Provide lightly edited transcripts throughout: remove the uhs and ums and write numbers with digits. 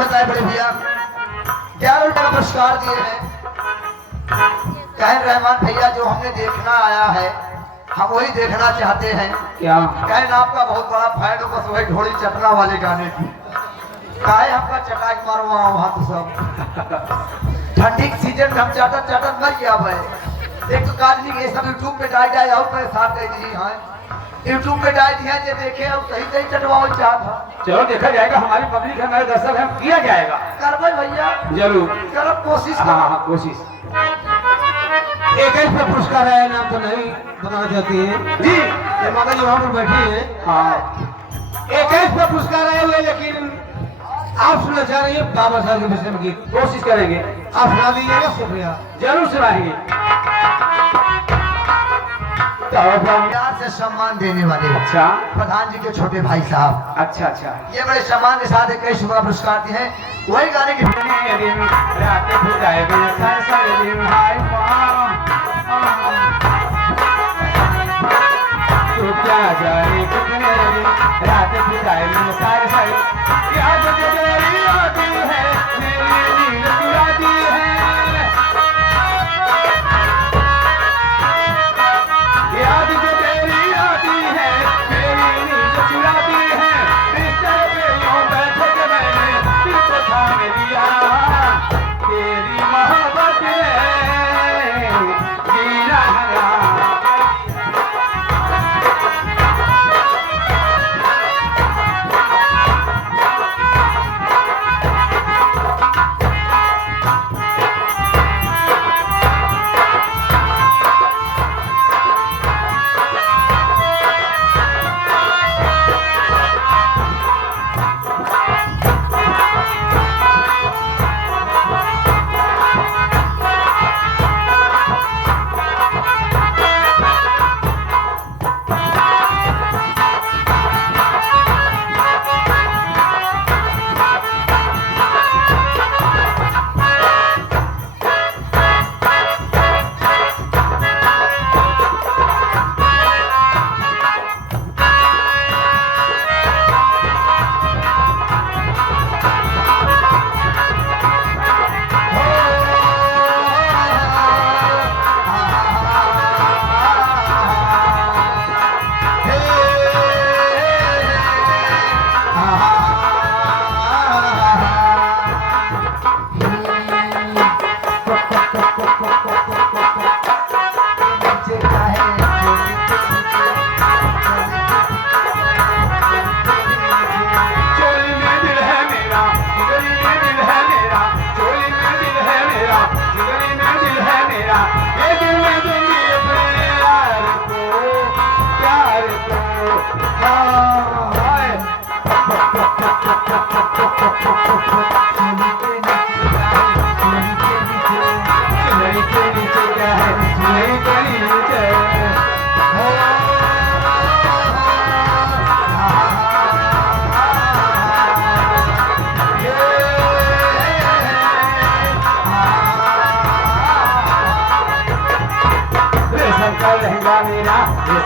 बताए बड़े भैया, 11 रुपए का पुरस्कार दिए हैं। कहे रहमान भैया जो हमने देखना आया है हम वही देखना चाहते हैं। क्या कहे ना आपका बहुत बड़ा फैन हो, बस वही ढोली चटना वाले गाने की। काहे हमका चटाक मारवा वहां तो सब ठंडी के सीजन में हम चाटत चाटत मर गया भाई। एक तो काजनी ये सब यूट्यूब पे डाल और परेशान कर दी है। यूट्यूब पे डाल दिया जो देखे और सही सही चटवाओ चाहता। चलो देखा जाएगा, हमारी पब्लिक है, हमारे दर्शक है, किया जाएगा। करबे भैया जरूर करो कोशिश। हाँ कोशिश। 21 पे पुरस्कार है, नाम तो नहीं बताना चाहती है जी। ये माता जी वहाँ पर बैठी है। हाँ 21 पे पुरस्कार आए हुए, लेकिन आप सुनना चाह रही है बाबा साहब के विषय में गीत। कोशिश करेंगे, आप सुना दीजिएगा शुक्रिया। जरूर सुनाएंगे। प्यार से सम्मान देने वाले अच्छा प्रधान जी के छोटे भाई साहब, अच्छा अच्छा। ये बड़े सम्मान के साथ 21 रुपए का पुरस्कार दिए हैं। वही गाने की रात फुटाए बिन सर सर दिन हाय तू क्या जाने कितने दिन रात फुटाए बिन सर सर याद जो तेरी आती है मेरी नींद चुराती है याद जो तेरी आती है मेरी नींद चुराती है बिस्तर पे यूं बैठे के मैंने दिल को थाम लिया तेरी मोहब्बत ने जी रहा।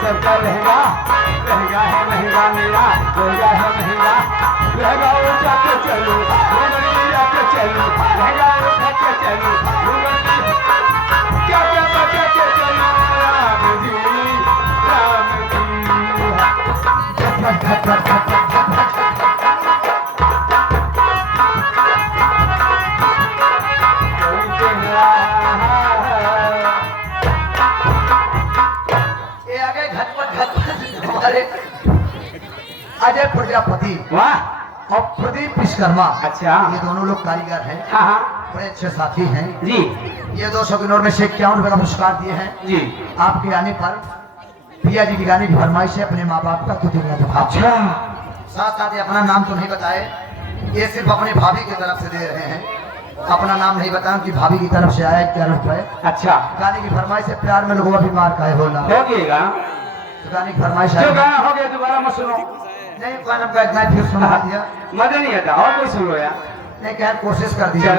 सबका लहंगा लहंगा है महंगा मेरा लहंगा है महंगा लहंगा उठा के चलूं घुंघरू के चलूं लहंगा उठा के चलूं क्या क्या बचा के चलूं राम जी अजय प्रजापति वाह और प्रदीप विश्वकर्मा। अच्छा ये दोनों लोग कारीगर हैं। हाँ बड़े अच्छे साथी हैं जी। ये 200 के नोट में से 51 रुपए का पुरस्कार दिए हैं जी। आपके आने पर पिया जी की गाने की फरमाइश है अपने माँ बाप का कुतुबिया दफा। अच्छा साथ साथ ये अपना नाम तो नहीं बताए, ये सिर्फ अपनी भाभी की तरफ से दे रहे हैं। अपना नाम नहीं बताया कि भाभी की तरफ से आया 11 रुपए। अच्छा गाने की फरमाइश है प्यार में लोगों बीमार का है बोला हो गएगा गाने की फरमाइश जो है। गाना हो गया दोबारा मत सुनो। नहीं गाना का इतना फिर सुना दिया मजा नहीं आता और कोई सुन लो यार। नहीं क्या कोशिश कर दिया।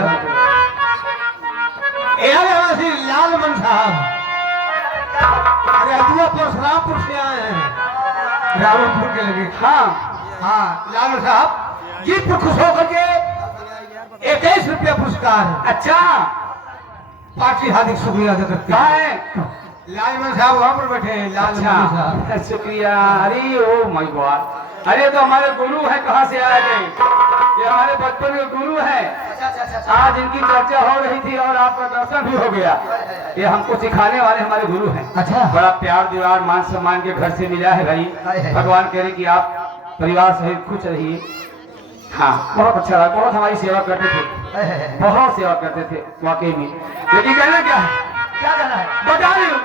लाल मन साहब अरे अदुआ परशुरामपुर से आए हैं रावलपुर के लगे। हाँ हाँ लाल साहब जीत पे खुश होकर के 21 रुपया पुरस्कार। अच्छा पार्टी हार्दिक शुक्रिया अदा करते कहाँ हैं। है? लालमन साहब वहाँ पर बैठे हैं। लालमन साहब अच्छा शुक्रिया। अरे ओ माय गॉड, अरे तो हमारे गुरु है, कहाँ से आए थे? ये हमारे बचपन के गुरु है। आज इनकी चर्चा हो रही थी और आपका दर्शन भी हो गया। ये हमको सिखाने वाले हमारे गुरु हैं। अच्छा। बड़ा प्यार दुलार मान सम्मान के घर से मिला है भाई। भगवान कह रहे कि आप परिवार सहित खुश रहिए। हाँ बहुत अच्छा लगा, बहुत हमारी सेवा करते थे, बहुत सेवा करते थे वाकई में। लेकिन कहना क्या है, क्या कहना है? बता रही हूँ